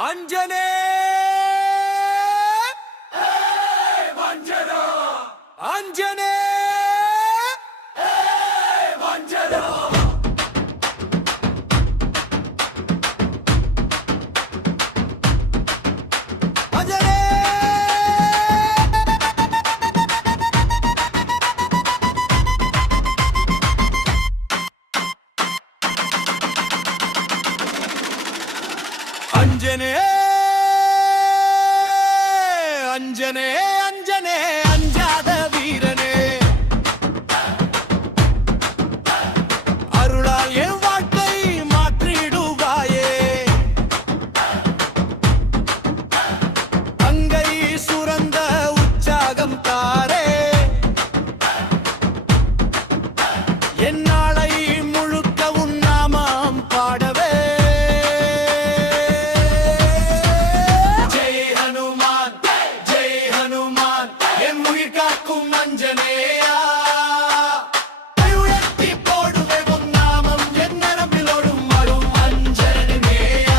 அஞ்சனே அஞ்சனே அஞ்சனே அஞ்சனே அஞ்சனே அஞ்சாத வீரனே அருளால் என் வாழ்க்கை மாற்றிடுவாயே அங்கை சுரந்த உற்சாகம் தாரே என் நாளை முழுக்க உன் நாமம் பாடவே அஞ்சனேயா உயர்த்தி போடுவே உன் நாமம் என் நரம்பிலோடும் வரும் அஞ்சனேயா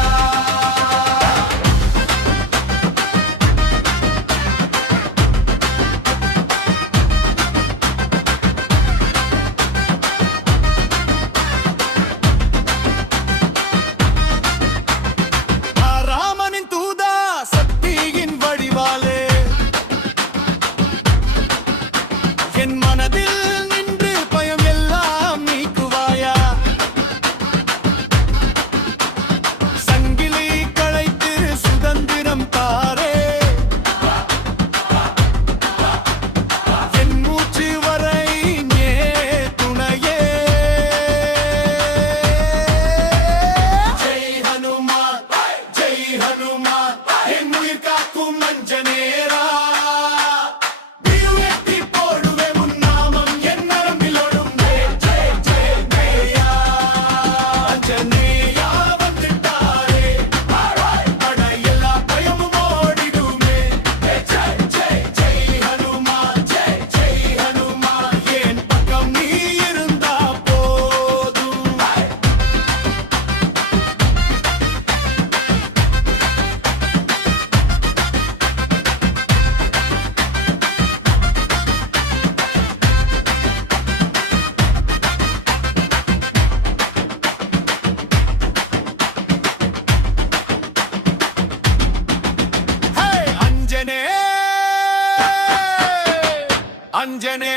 ராமனின் தூதா சக்தியின் வடிவாலே என் மனதில் நின்று பயம் எல்லாம் நீக்குவாயா சங்கிலி களைத்து சுதந்திரம் தாரே என் மூச்சு வரை நே துணையே ஜெய் ஹனுமான் என் உயிர் காக்கும் அஞ்சனேரா அஞ்சனே